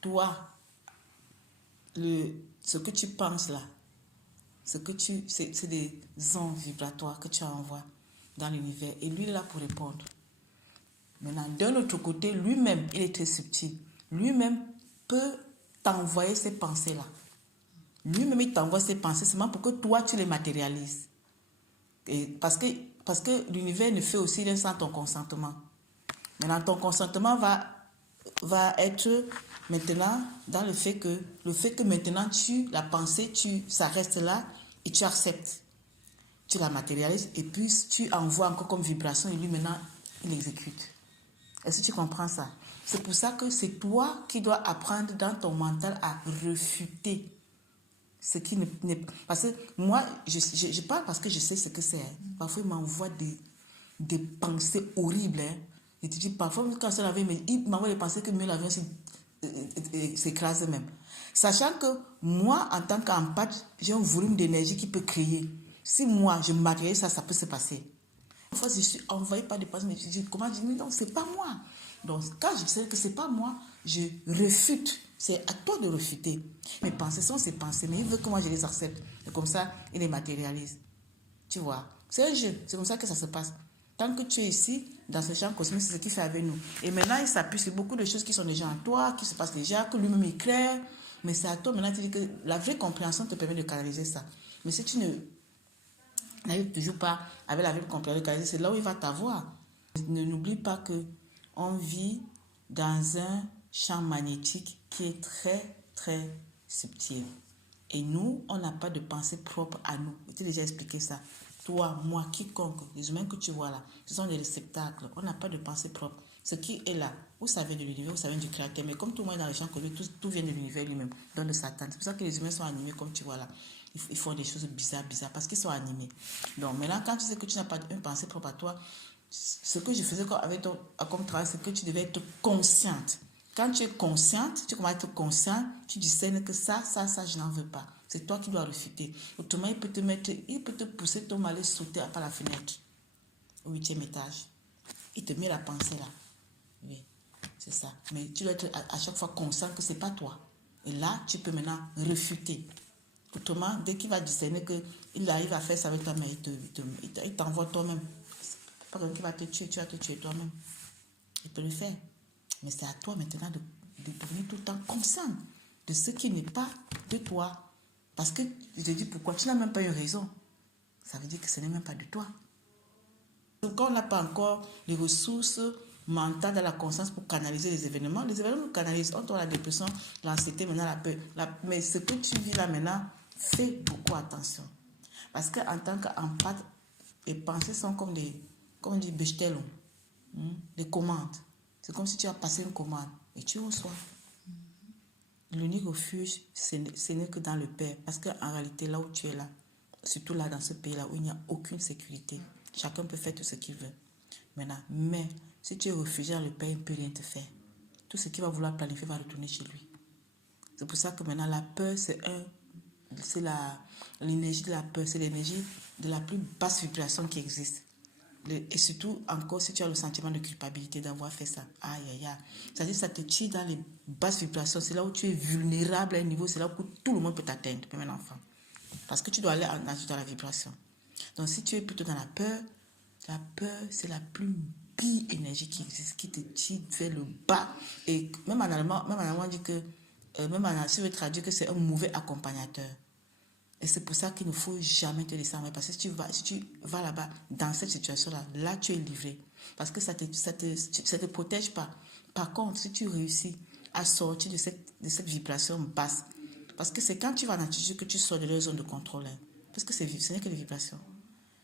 toi, ce que tu penses là, c'est des ondes vibratoires que tu envoies dans l'univers. Et lui, il est là pour répondre. Maintenant, d'un autre côté, lui-même, il est très subtil. Lui-même peut t'envoyer ces pensées-là. Lui-même, il t'envoie ces pensées seulement pour que toi, tu les matérialises. Et parce que l'univers ne fait aussi rien sans ton consentement. Maintenant, ton consentement va être maintenant dans le fait que maintenant, la pensée, ça reste là et tu acceptes. Tu la matérialises et puis tu envoies encore comme vibration et lui, maintenant, il exécute. Est-ce que tu comprends ça? C'est pour ça que c'est toi qui dois apprendre dans ton mental à refuter ce qui n'est pas. Parce que moi, je parle parce que je sais ce que c'est. Parfois, il m'envoie des pensées horribles. Et tu dis, parfois, quand c'est la vie, il m'envoie des pensées que mieux l'avion s'écrase même. Sachant que moi, en tant qu'empathe, j'ai un volume d'énergie qui peut créer. Si moi, je matérialise ça, ça peut se passer. Parfois, je suis envahie par des pensées, mais je dis, comment je dis, non, c'est pas moi. Donc, quand je sais que c'est pas moi, je refute. C'est à toi de refuter. Mes pensées sont ses pensées, mais il veut que moi je les accepte. Et comme ça, il les matérialise. Tu vois, c'est un jeu. C'est comme ça que ça se passe. Tant que tu es ici, dans ce champ cosmique, c'est ce qu'il fait avec nous. Et maintenant, il s'appuie sur beaucoup de choses qui sont déjà en toi, qui se passent déjà, que lui-même éclaire. Mais c'est à toi maintenant, tu dis que la vraie compréhension te permet de canaliser ça. Mais si tu n'arrives toujours pas avec la vraie compréhension de canaliser, c'est là où il va t'avoir. N'oublie pas que on vit dans un champ magnétique qui est très, très subtil. Et nous, on n'a pas de pensée propre à nous. Je t'ai déjà expliqué ça. Toi, moi, quiconque, les humains que tu vois là, ce sont des réceptacles. On n'a pas de pensée propre. Ce qui est là, où ça vient de l'univers, où ça vient du créateur. Mais comme tout le monde est dans les champs cosmiques, tout vient de l'univers lui-même, dans le Satan. C'est pour ça que les humains sont animés comme tu vois là. Ils font des choses bizarres, parce qu'ils sont animés. Donc maintenant, quand tu sais que tu n'as pas une pensée propre à toi, ce que je faisais avec toi, comme travail, c'est que tu devais être consciente. Quand tu es consciente, tu commences à être conscient, tu discernes que ça, je n'en veux pas. C'est toi qui dois refuter. Autrement, il peut te pousser ton aller sauter par la fenêtre au 8e étage. Il te met la pensée là. Oui, c'est ça. Mais tu dois être à chaque fois conscient que c'est pas toi. Et là, tu peux maintenant refuter. Autrement, dès qu'il va discerner qu'il arrive à faire ça avec toi, mais il t'envoie toi-même. Pas quelqu'un qui va te tuer, tu vas te tuer toi-même. Il peut le faire. Mais c'est à toi maintenant de devenir tout le temps conscient de ce qui n'est pas de toi. Parce que, je te dis pourquoi, tu n'as même pas eu raison. Ça veut dire que ce n'est même pas de toi. Donc, quand on n'a pas encore les ressources mentales de la conscience pour canaliser les événements nous canalisent. On tombe la dépression, l'anxiété, maintenant la peur. Mais ce que tu vis là maintenant, fais beaucoup attention. Parce qu'en tant qu'empathe, les pensées sont comme comme on dit, bechtelons, des commandes. C'est comme si tu as passé une commande et tu reçois. L'unique refuge, ce n'est que dans le Père. Parce qu'en réalité, là où tu es là, surtout là dans ce pays-là où il n'y a aucune sécurité, chacun peut faire tout ce qu'il veut. Maintenant, mais si tu es réfugié dans le Père, il ne peut rien te faire. Tout ce qu'il va vouloir planifier va retourner chez lui. C'est pour ça que maintenant, la peur, c'est l'énergie de la peur, c'est l'énergie de la plus basse vibration qui existe. Et surtout, encore, si tu as le sentiment de culpabilité d'avoir fait ça. Aïe, aïe, aïe. C'est-à-dire ça te tire dans les basses vibrations. C'est là où tu es vulnérable à un niveau. C'est là où tout le monde peut t'atteindre, même un enfant. Parce que tu dois aller dans la vibration. Donc, si tu es plutôt dans la peur, c'est la plus pire énergie qui existe, qui te tire vers le bas. Et même en allemand, on dit que, même en allemand, si je veux traduire que c'est un mauvais accompagnateur. Et c'est pour ça qu'il ne faut jamais te laisser envahir. Parce que si tu vas là-bas, dans cette situation-là, là, tu es livré. Parce que ça te protège pas. Par contre, si tu réussis à sortir de cette vibration basse, parce que c'est quand tu vas en attitude que tu sors de leur zone de contrôle. Hein. Parce que ce n'est que des vibrations.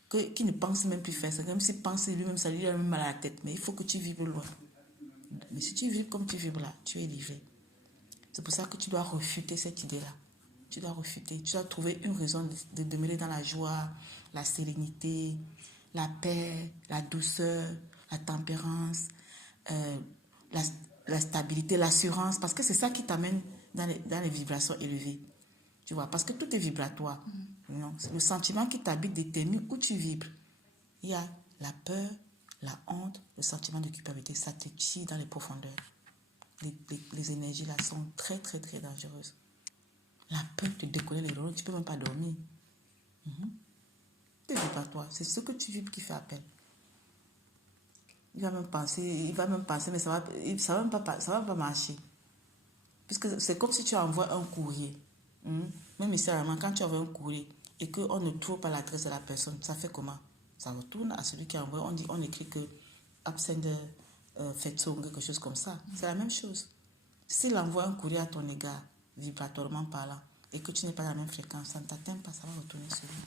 Qui ne pense même plus faire ça. Même s'il pense lui-même, ça lui a même mal à la tête. Mais il faut que tu vibres loin. Mais si tu vibres comme tu vibres là, tu es livré. C'est pour ça que tu dois refuter cette idée-là. Tu dois refuter. Tu dois trouver une raison de demeurer dans la joie, la sérénité, la paix, la douceur, la tempérance, la stabilité, l'assurance. Parce que c'est ça qui t'amène dans les vibrations élevées. Tu vois, parce que tout est vibratoire. Non, le sentiment qui t'habite détermine où tu vibres. Il y a la peur, la honte, le sentiment de culpabilité. Ça te tire dans les profondeurs. les énergies là sont très, très, très dangereuses. La peur te décoller les neurones, tu ne peux même pas dormir. C'est vibratoire. C'est ce que tu vibres qui fait appel. Il va même penser, mais ça va pas marcher. Puisque c'est comme si tu envoies un courrier. Même ici, quand tu envoies un courrier et qu'on ne trouve pas l'adresse de la personne, ça fait comment? Ça retourne à celui qui envoie. On écrit que Absender Fetson, quelque chose comme ça. C'est la même chose. S'il envoie un courrier à ton égard, vibratoirement parlant, et que tu n'es pas à la même fréquence, ça ne t'atteint pas, ça va retourner sur lui.